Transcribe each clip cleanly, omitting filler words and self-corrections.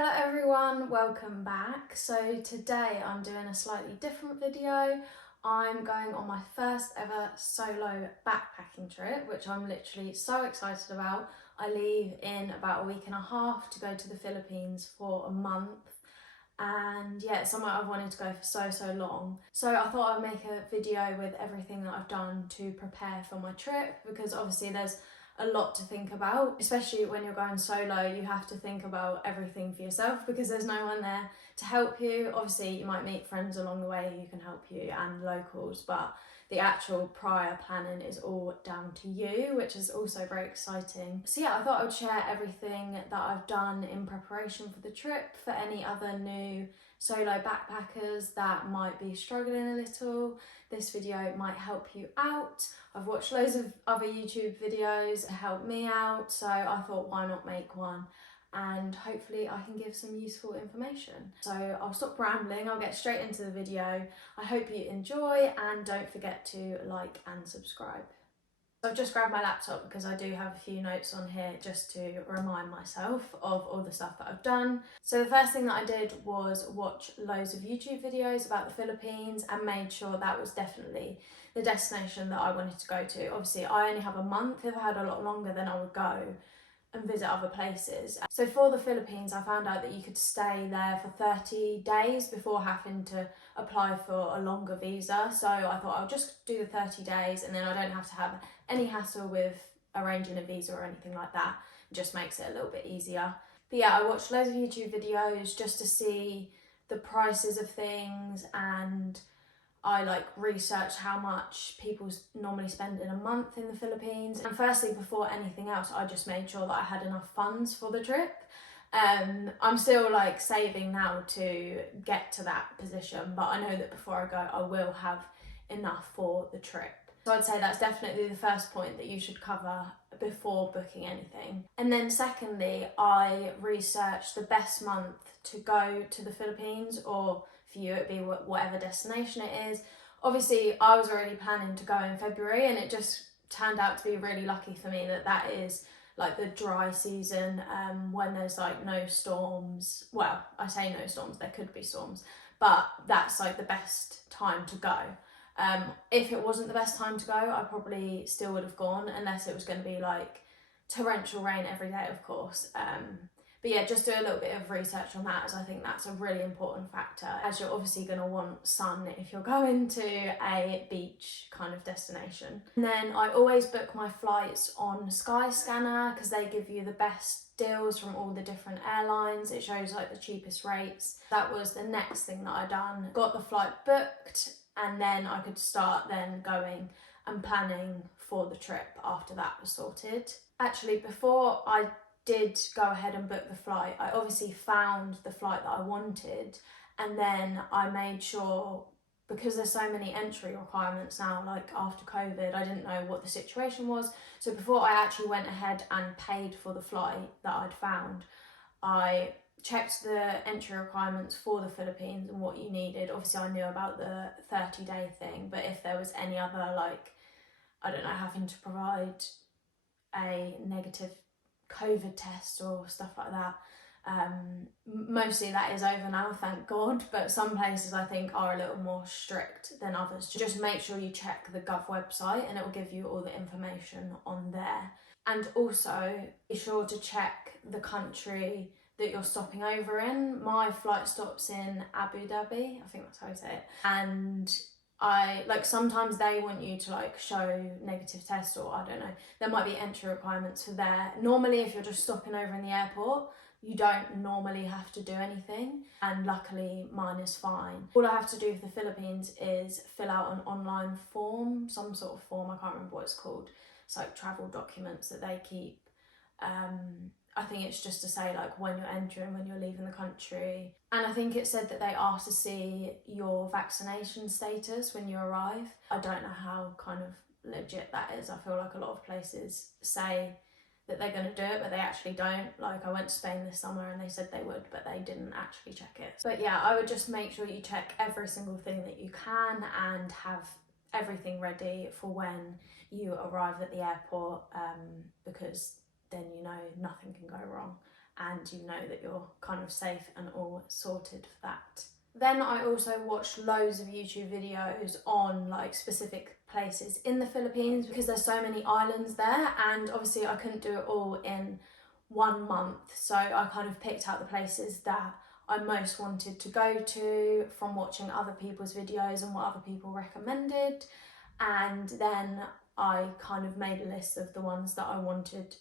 Hello everyone, welcome back. So today I'm doing a slightly different video. I'm going on my first ever solo backpacking trip, which I'm literally so excited about. I leave in about a week and a half to go to the Philippines for a month. And yeah, it's somewhere I've wanted to go for so long. So I thought I'd make a video with everything that I've done to prepare for my trip, because obviously there's a lot to think about, especially when you're going solo. You have to think about everything for yourself because there's no one there to help you. Obviously you might meet friends along the way who can help you and locals, but the actual prior planning is all down to you, which is also very exciting. So yeah, I thought I would share everything that I've done in preparation for the trip for any other new solo backpackers that might be struggling a little. This video might help you out. I've watched loads of other YouTube videos to help me out, so I thought why not make one, and hopefully I can give some useful information. So I'll stop rambling, I'll get straight into the video. I hope you enjoy, and don't forget to like and subscribe. I've just grabbed my laptop because I do have a few notes on here just to remind myself of all the stuff that I've done. So the first thing that I did was watch loads of YouTube videos about the Philippines and made sure that was definitely the destination that I wanted to go to. Obviously I only have a month. If I had a lot longer then I would go and visit other places. So for the Philippines, I found out that you could stay there for 30 days before having to apply for a longer visa. So I thought I'll just do the 30 days and then I don't have to have any hassle with arranging a visa or anything like that. It just makes it a little bit easier. But yeah, I watched loads of YouTube videos just to see the prices of things, and I researched how much people normally spend in a month in the Philippines. And firstly, before anything else, I just made sure that I had enough funds for the trip. I'm still saving now to get to that position, but I know that before I go, I will have enough for the trip. So I'd say that's definitely the first point that you should cover before booking anything. And then secondly, I researched the best month to go to the Philippines, or for you it'd be whatever destination it is. Obviously I was already planning to go in February, and it just turned out to be really lucky for me that that is the dry season, when there's no storms. Well, I say no storms, there could be storms, but that's the best time to go. If it wasn't the best time to go, I probably still would have gone, unless it was going to be torrential rain every day, of course. But yeah, just do a little bit of research on that, as I think that's a really important factor, as you're obviously going to want sun if you're going to a beach kind of destination. And then I always book my flights on Skyscanner because they give you the best deals from all the different airlines. It shows the cheapest rates. That was the next thing that I done. Got the flight booked, and then I could start then going and planning for the trip after that was sorted. Actually, before I did go ahead and book the flight, I obviously found the flight that I wanted, and then I made sure, because there's so many entry requirements now, after COVID, I didn't know what the situation was. So before I actually went ahead and paid for the flight that I'd found, I checked the entry requirements for the Philippines and what you needed. Obviously I knew about the 30-day thing, but if there was any other I don't know, having to provide a negative COVID test or stuff like that, mostly that is over now, thank God, but some places I think are a little more strict than others. Just make sure you check the Gov website and it will give you all the information on there. And also be sure to check the country that you're stopping over in. My flight stops in Abu Dhabi, I think that's how you say it, and sometimes they want you to show negative tests, or I don't know, there might be entry requirements for there. Normally if you're just stopping over in the airport, you don't normally have to do anything, and luckily mine is fine. All I have to do for the Philippines is fill out an online form, some sort of form, I can't remember what it's called. It's travel documents that they keep. I think it's just to say when you're entering, when you're leaving the country. And I think it said that they ask to see your vaccination status when you arrive. I don't know how kind of legit that is. I feel like a lot of places say that they're going to do it, but they actually don't. I went to Spain this summer and they said they would, but they didn't actually check it. But yeah, I would just make sure you check every single thing that you can and have everything ready for when you arrive at the airport, because then you know nothing can go wrong. and you know that you're kind of safe and all sorted for that. Then I also watched loads of YouTube videos on like specific places in the Philippines because there's so many islands there, and obviously I couldn't do it all in 1 month, so I kind of picked out the places that I most wanted to go to from watching other people's videos and what other people recommended, and then I kind of made a list of the ones that I wanted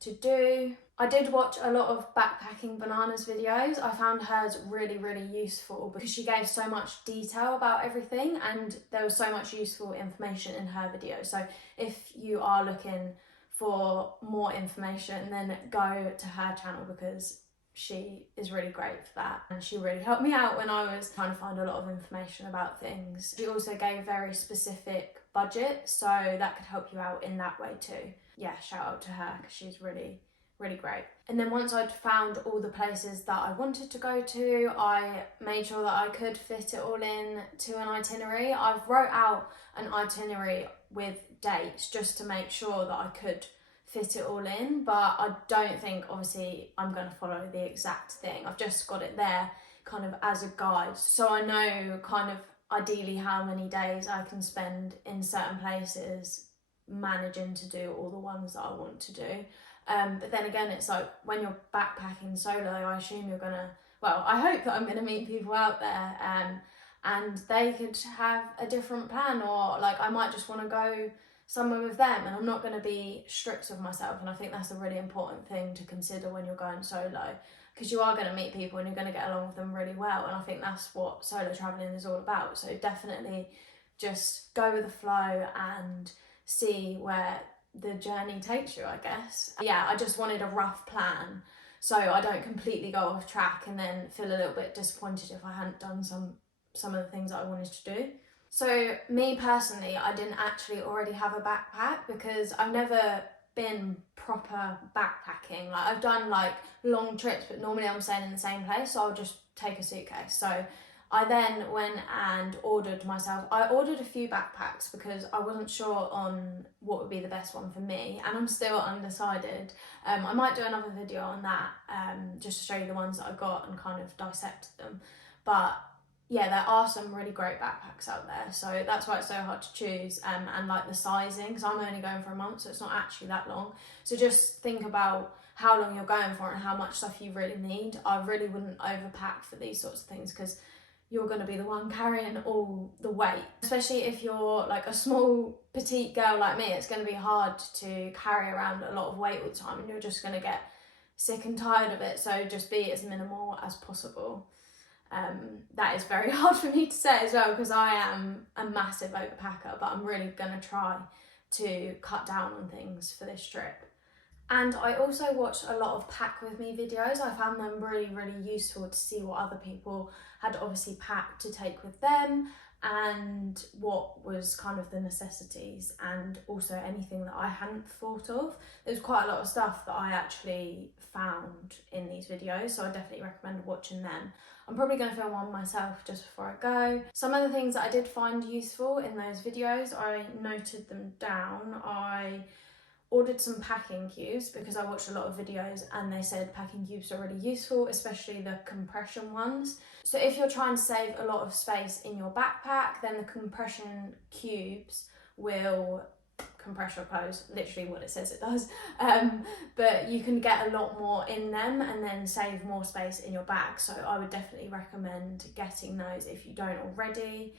to do. I did watch a lot of Backpacking Bananas videos. I found hers really, really useful because she gave so much detail about everything, and there was so much useful information in her video. So if you are looking for more information, then go to her channel because she is really great for that, and she really helped me out when I was trying to find a lot of information about things. She also gave a very specific budget, so that could help you out in that way too. Yeah, shout out to her because she's really great. And then once I'd found all the places that I wanted to go to, I made sure that I could fit it all in to an itinerary. I've wrote out an itinerary with dates just to make sure that I could fit it all in, but I don't think obviously I'm going to follow the exact thing. I've just got it there kind of as a guide, so I know kind of ideally how many days I can spend in certain places managing to do all the ones that I want to do. But then again, it's like when you're backpacking solo, I assume you're gonna, well, I hope that I'm gonna meet people out there, and they could have a different plan, or like I might just want to go somewhere with them, and I'm not going to be strict with myself. And I think that's a really important thing to consider when you're going solo, because you are going to meet people and you're going to get along with them really well, and I think that's what solo traveling is all about. So definitely just go with the flow and see where the journey takes you, I guess. Yeah, I just wanted a rough plan so I don't completely go off track and then feel a little bit disappointed if I hadn't done some of the things that I wanted to do. So me personally, I didn't actually already have a backpack because I've never been proper backpacking. Like I've done like long trips, but normally I'm staying in the same place, so I'll just take a suitcase. So I then went and I ordered a few backpacks because I wasn't sure on what would be the best one for me, and I'm still undecided. I might do another video on that, just to show you the ones that I got and kind of dissect them. But yeah, there are some really great backpacks out there, so that's why it's so hard to choose, and like the sizing, because I'm only going for a month, so it's not actually that long. So just think about how long you're going for and how much stuff you really need. I really wouldn't overpack for these sorts of things because you're going to be the one carrying all the weight, especially if you're like a small petite girl like me. It's going to be hard to carry around a lot of weight all the time, and you're just going to get sick and tired of it. So just be as minimal as possible. That is very hard for me to say as well because I am a massive overpacker, but I'm really going to try to cut down on things for this trip. And I also watched a lot of pack with me videos. I found them really useful to see what other people had obviously packed to take with them, and what was kind of the necessities, and also anything that I hadn't thought of. There's quite a lot of stuff that I actually found in these videos, so I definitely recommend watching them. I'm probably going to film one myself just before I go. Some of the things that I did find useful in those videos, I noted them down. I ordered some packing cubes because I watched a lot of videos and they said packing cubes are really useful, especially the compression ones. So if you're trying to save a lot of space in your backpack, then the compression cubes will compress your clothes, literally what it says it does, but you can get a lot more in them and then save more space in your bag. So I would definitely recommend getting those if you don't already.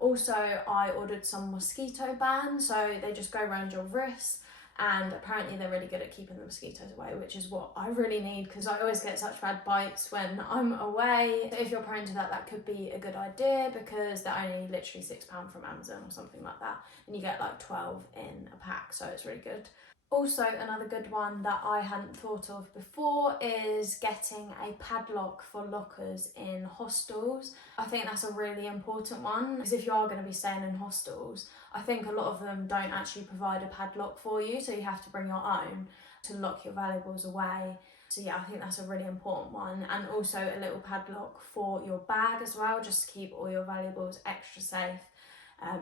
Also, I ordered some mosquito bands, so they just go around your wrists, and apparently they're really good at keeping the mosquitoes away, which is what I really need because I always get such bad bites when I'm away. So if you're prone to that, that could be a good idea because they're only literally £6 from Amazon or something like that, and you get like 12 in a pack, so it's really good. Also, another good one that I hadn't thought of before is getting a padlock for lockers in hostels. I think that's a really important one because if you are going to be staying in hostels, I think a lot of them don't actually provide a padlock for you, so you have to bring your own to lock your valuables away. So yeah, I think that's a really important one. And also a little padlock for your bag as well, just to keep all your valuables extra safe.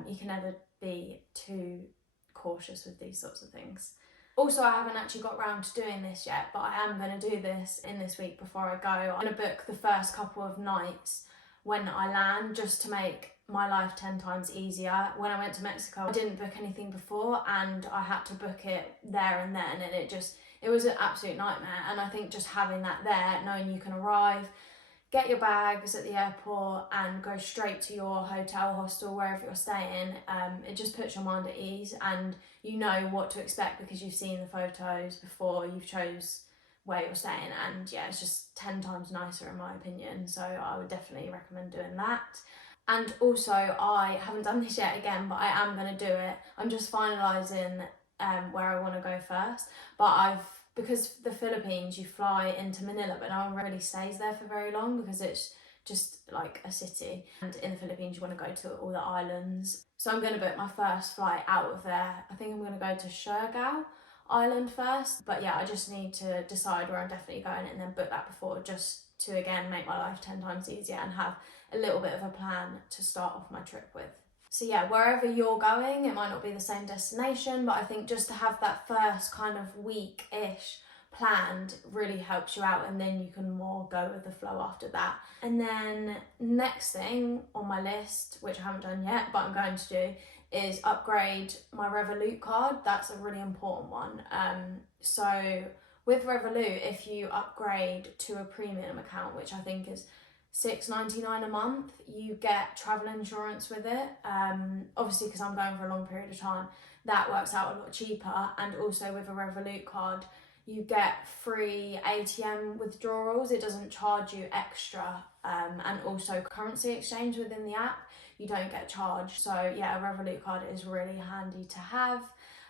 You can never be too cautious with these sorts of things. Also, I haven't actually got around to doing this yet, but I am going to do this in this week before I go. I'm going to book the first couple of nights when I land, just to make my life 10 times easier. When I went to Mexico, I didn't book anything before, and I had to book it there and then, and it was an absolute nightmare. And I think just having that there, knowing you can arrive, get your bags at the airport and go straight to your hotel, hostel, wherever you're staying, it just puts your mind at ease, and you know what to expect because you've seen the photos before you've chose where you're staying. And yeah, it's just 10 times nicer in my opinion, so I would definitely recommend doing that. And also, I haven't done this yet again, but I am going to do it. I'm just finalising where I want to go first, but because the Philippines, you fly into Manila, but no one really stays there for very long because it's just like a city. And in the Philippines, you want to go to all the islands. So I'm going to book my first flight out of there. I think I'm going to go to Siargao Island first. But yeah, I just need to decide where I'm definitely going and then book that before, just to again make my life 10 times easier and have a little bit of a plan to start off my trip with. So yeah, wherever you're going, it might not be the same destination, but I think just to have that first kind of week-ish planned really helps you out, and then you can more go with the flow after that. And then next thing on my list, which I haven't done yet, but I'm going to do, is upgrade my Revolut card. That's a really important one. So with Revolut, if you upgrade to a premium account, which I think is $6.99 a month, you get travel insurance with it. Obviously, because I'm going for a long period of time, that works out a lot cheaper. And also with a Revolut card, you get free ATM withdrawals. It doesn't charge you extra. And also currency exchange within the app, you don't get charged. So yeah, a Revolut card is really handy to have.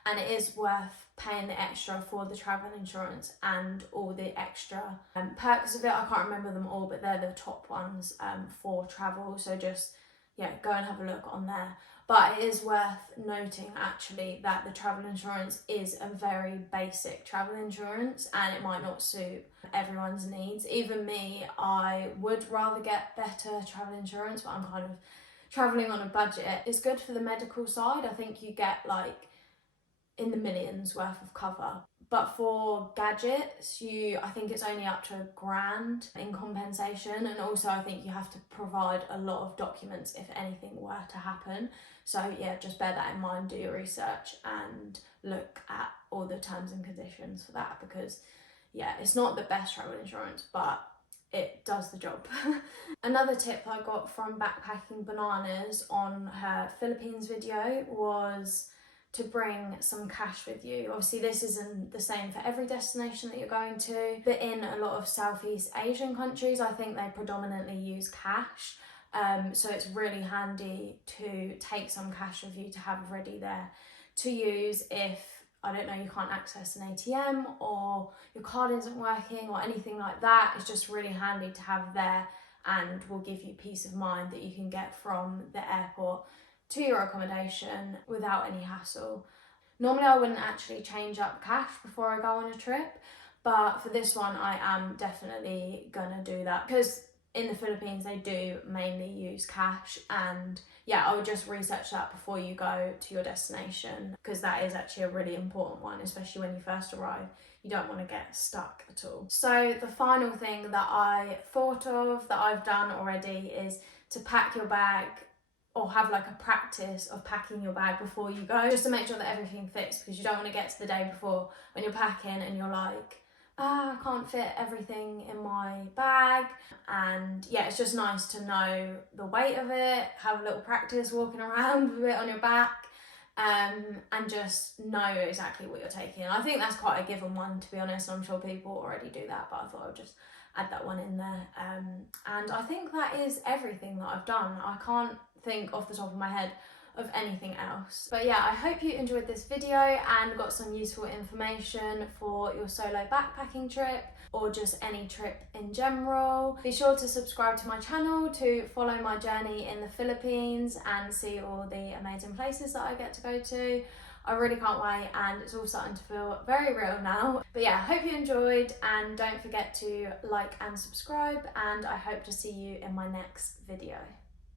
And it is worth paying the extra for the travel insurance and all the extra perks of it. I can't remember them all, but they're the top ones for travel. So just, yeah, go and have a look on there. But it is worth noting actually that the travel insurance is a very basic travel insurance, and it might not suit everyone's needs. Even me, I would rather get better travel insurance, but I'm kind of traveling on a budget. It's good for the medical side. I think you get like in the millions worth of cover, but for gadgets, I think it's only up to $1,000 in compensation. And also I think you have to provide a lot of documents if anything were to happen. So yeah, just bear that in mind, do your research and look at all the terms and conditions for that, because yeah, it's not the best travel insurance, but it does the job. Another tip I got from Backpacking Bananas on her Philippines video was to bring some cash with you. Obviously this isn't the same for every destination that you're going to, but in a lot of Southeast Asian countries, I think they predominantly use cash. So it's really handy to take some cash with you to have ready there to use if, I don't know, you can't access an ATM or your card isn't working or anything like that. It's just really handy to have there, and will give you peace of mind that you can get from the airport to your accommodation without any hassle. Normally I wouldn't actually change up cash before I go on a trip, but for this one I am definitely gonna do that, because in the Philippines they do mainly use cash. And yeah, I would just research that before you go to your destination, because that is actually a really important one, especially when you first arrive. You don't want to get stuck at all. So the final thing that I thought of that I've done already is to pack your bag, or have like a practice of packing your bag before you go, just to make sure that everything fits, because you don't want to get to the day before when you're packing and you're like, I can't fit everything in my bag. And yeah, it's just nice to know the weight of it, have a little practice walking around with it on your back, and just know exactly what you're taking. I think that's quite a given one, to be honest. I'm sure people already do that, but I thought I would just add that one in there. And I think that is everything that I've done. I can't think off the top of my head of anything else. But yeah, I hope you enjoyed this video and got some useful information for your solo backpacking trip, or just any trip in general. Be sure to subscribe to my channel to follow my journey in the Philippines and see all the amazing places that I get to go to. I really can't wait, and it's all starting to feel very real now. But yeah, hope you enjoyed, and don't forget to like and subscribe, and I hope to see you in my next video.